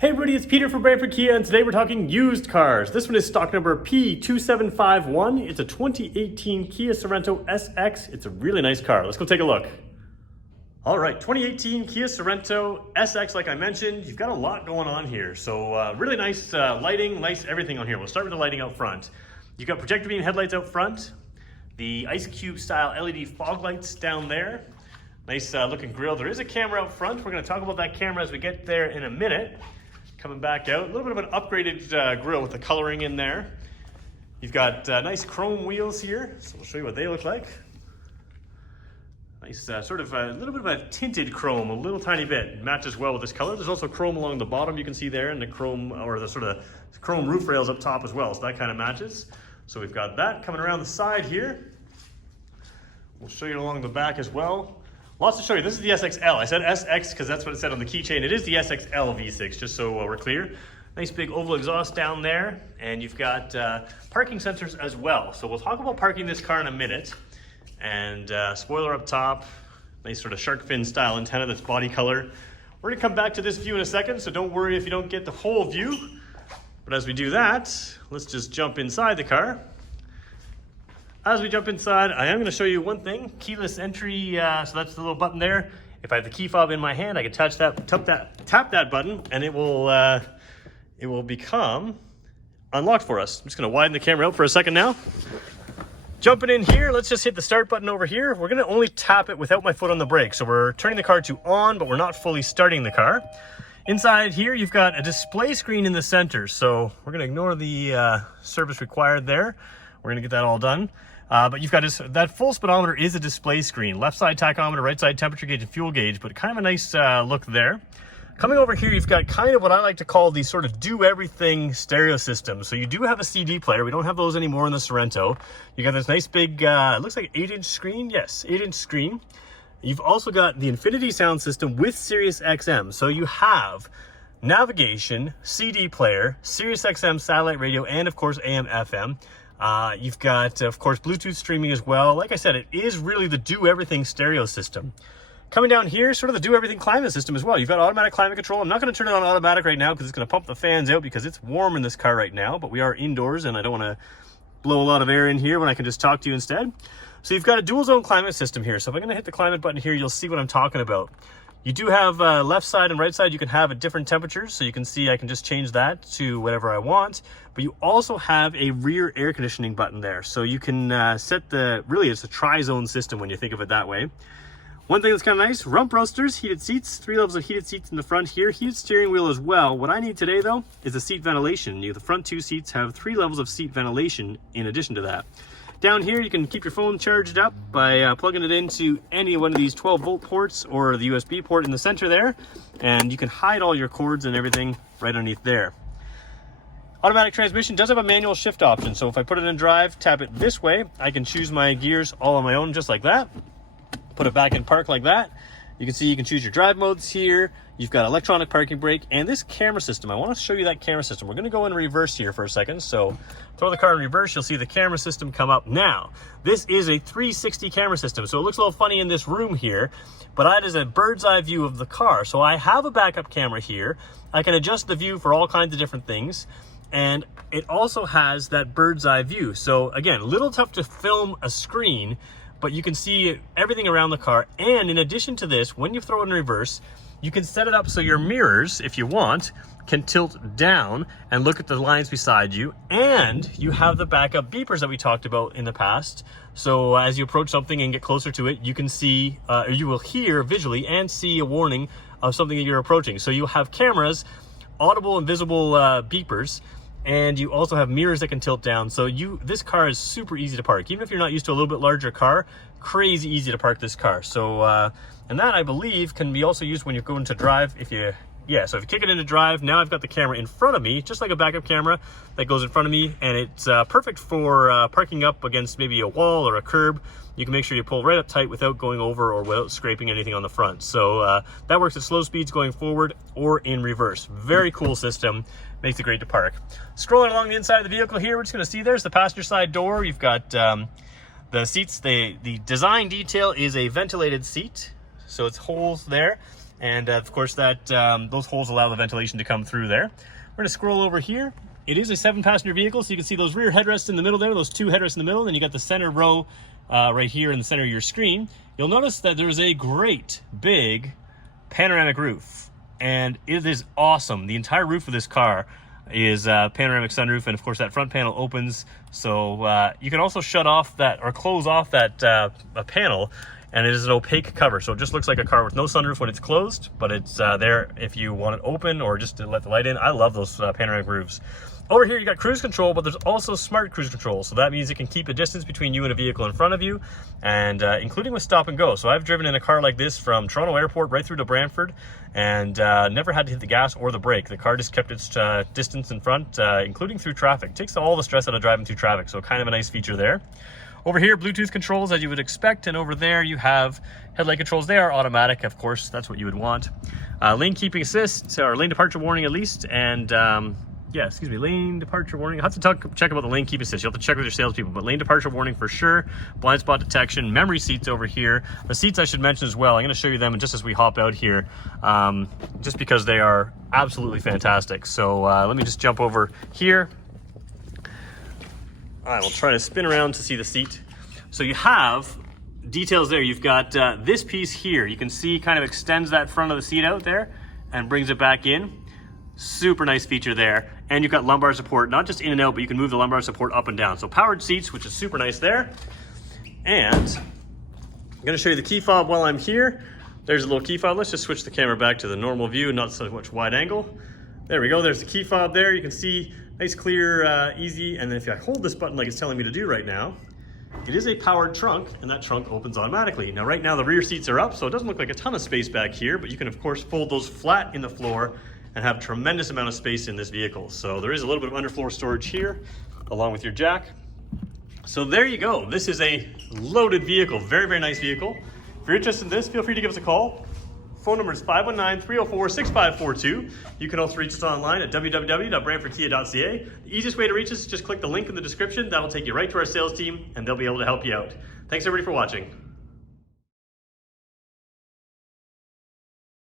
Hey everybody, it's Peter from Brantford Kia, and today we're talking used cars. This one is stock number P2751. It's a 2018 Kia Sorento SX. It's a really nice car. Let's go take a look. All right, 2018 Kia Sorento SX, like I mentioned, you've got a lot going on here. So really nice lighting, nice everything on here. We'll start with the lighting out front. You've got projector beam headlights out front, the ice cube style LED fog lights down there. Nice looking grille. There is a camera out front. We're gonna talk about that camera as we get there in a minute. Coming back out, a little bit of an upgraded grille with the coloring in there. You've got nice chrome wheels here, so we'll show you what they look like. Nice sort of a little bit of a tinted chrome, a little tiny bit. It matches well with this color. There's also chrome along the bottom you can see there, and the chrome, or the sort of chrome roof rails up top as well, so that kind of matches. So we've got that coming around the side here. We'll show you along the back as well. Lots to show you. This is the SXL. I said SX because that's what it said on the keychain. It is the SXL V6, just so we're clear. Nice big oval exhaust down there, and you've got parking sensors as well. So we'll talk about parking this car in a minute. And spoiler up top, nice sort of shark fin style antenna that's body color. We're gonna come back to this view in a second, so don't worry if you don't get the whole view. But as we do that, let's just jump inside the car. As we jump inside, I am going to show you one thing, keyless entry, so that's the little button there. If I have the key fob in my hand, I can tap that button, and it will become unlocked for us. I'm just going to widen the camera out for a second now. Jumping in here, let's just hit the start button over here. We're going to only tap it without my foot on the brake, so we're turning the car to on, but we're not fully starting the car. Inside here, you've got a display screen in the center, so we're going to ignore the service required there. We're going to get that all done. But you've got that full speedometer is a display screen. Left side tachometer, right side temperature gauge and fuel gauge, but kind of a nice look there. Coming over here, you've got kind of what I like to call the sort of do-everything stereo system. So you do have a CD player. We don't have those anymore in the Sorento. You got this nice big, it looks like 8-inch screen. Yes, 8-inch screen. You've also got the Infinity sound system with Sirius XM. So you have navigation, CD player, Sirius XM satellite radio, and of course AM, FM. You've got, of course, Bluetooth streaming as well. Like I said, it is really the do-everything stereo system. Coming down here, sort of the do-everything climate system as well. You've got automatic climate control. I'm not going to turn it on automatic right now because it's going to pump the fans out because it's warm in this car right now, but we are indoors and I don't want to blow a lot of air in here when I can just talk to you instead. So you've got a dual-zone climate system here. So if I'm going to hit the climate button here, you'll see what I'm talking about. You do have left side and right side. You can have at different temperatures. So you can see I can just change that to whatever I want. But you also have a rear air conditioning button there. So you can set really it's a tri-zone system when you think of it that way. One thing that's kind of nice, rump roasters, heated seats, 3 levels of heated seats in the front here, heated steering wheel as well. What I need today though is the seat ventilation. The front 2 seats have 3 levels of seat ventilation in addition to that. Down here, you can keep your phone charged up by plugging it into any one of these 12-volt ports or the USB port in the center there, and you can hide all your cords and everything right underneath there. Automatic transmission does have a manual shift option, so if I put it in drive, tap it this way, I can choose my gears all on my own just like that. Put it back in park like that. You can see you can choose your drive modes here. You've got electronic parking brake and this camera system. I want to show you that camera system. We're going to go in reverse here for a second. So throw the car in reverse, you'll see the camera system come up. Now, this is a 360 camera system. So it looks a little funny in this room here, but that is a bird's eye view of the car. So I have a backup camera here. I can adjust the view for all kinds of different things. And it also has that bird's eye view. So again, a little tough to film a screen, but you can see everything around the car. And in addition to this, when you throw it in reverse, you can set it up so your mirrors, if you want, can tilt down and look at the lines beside you. And you have the backup beepers that we talked about in the past. So as you approach something and get closer to it, you can see, or you will hear visually and see a warning of something that you're approaching. So you have cameras, audible and visible beepers, and you also have mirrors that can tilt down. So this car is super easy to park. Even if you're not used to a little bit larger car, crazy easy to park this car. So, and that I believe can be also used when you're going to drive. So if you kick it into drive, now I've got the camera in front of me, just like a backup camera that goes in front of me, and it's perfect for parking up against maybe a wall or a curb. You can make sure you pull right up tight without going over or without scraping anything on the front. So that works at slow speeds going forward or in reverse. Very cool system. Makes it great to park. Scrolling along the inside of the vehicle here, we're just going to see there's the passenger side door. You've got the seats. The design detail is a ventilated seat, so it's holes there. And of course that those holes allow the ventilation to come through there. We're gonna scroll over here. It is a 7-passenger vehicle, so you can see those rear headrests in the middle there, those 2 headrests in the middle, and you got the center row right here in the center of your screen. You'll notice that there's a great big panoramic roof, and it is awesome. The entire roof of this car is panoramic sunroof, and of course that front panel opens, so you can also shut off that or close off that panel, and it is an opaque cover, so it just looks like a car with no sunroof when it's closed, but it's there if you want it open or just to let the light in. I love those panoramic roofs. Over here you got cruise control, but there's also smart cruise control, so that means it can keep a distance between you and a vehicle in front of you, and including with stop and go. So I've driven in a car like this from Toronto Airport right through to Brantford, and never had to hit the gas or the brake. The car just kept its distance in front, including through traffic. Takes all the stress out of driving through traffic, so kind of a nice feature there. Over here, Bluetooth controls as you would expect, and over there you have headlight controls. They are automatic, of course, that's what you would want. Lane keeping assist, or lane departure warning at least, and yeah, excuse me, lane departure warning. I'll have to check about the lane keep assist. You'll have to check with your salespeople, but lane departure warning for sure. Blind spot detection, memory seats over here. The seats I should mention as well. I'm going to show you them just as we hop out here, just because they are absolutely fantastic. So let me just jump over here. I will try to spin around to see the seat. So you have details there. You've got this piece here. You can see kind of extends that front of the seat out there and brings it back in. Super nice feature there. And you've got lumbar support, not just in and out, but you can move the lumbar support up and down. So powered seats, which is super nice there. And I'm gonna show you the key fob while I'm here. There's a little key fob. Let's just switch the camera back to the normal view, not so much wide angle. There we go, there's the key fob there. You can see nice, clear, easy. And then if I hold this button like it's telling me to do right now, it is a powered trunk, and that trunk opens automatically. Now right now the rear seats are up, so it doesn't look like a ton of space back here, but you can of course fold those flat in the floor and have tremendous amount of space in this vehicle. So there is a little bit of underfloor storage here, along with your jack. So there you go. This is a loaded vehicle, very, very nice vehicle. If you're interested in this, feel free to give us a call. Phone number is 519-304-6542. You can also reach us online at www.brantfordkia.ca. The easiest way to reach us is just click the link in the description. That'll take you right to our sales team, and they'll be able to help you out. Thanks everybody for watching.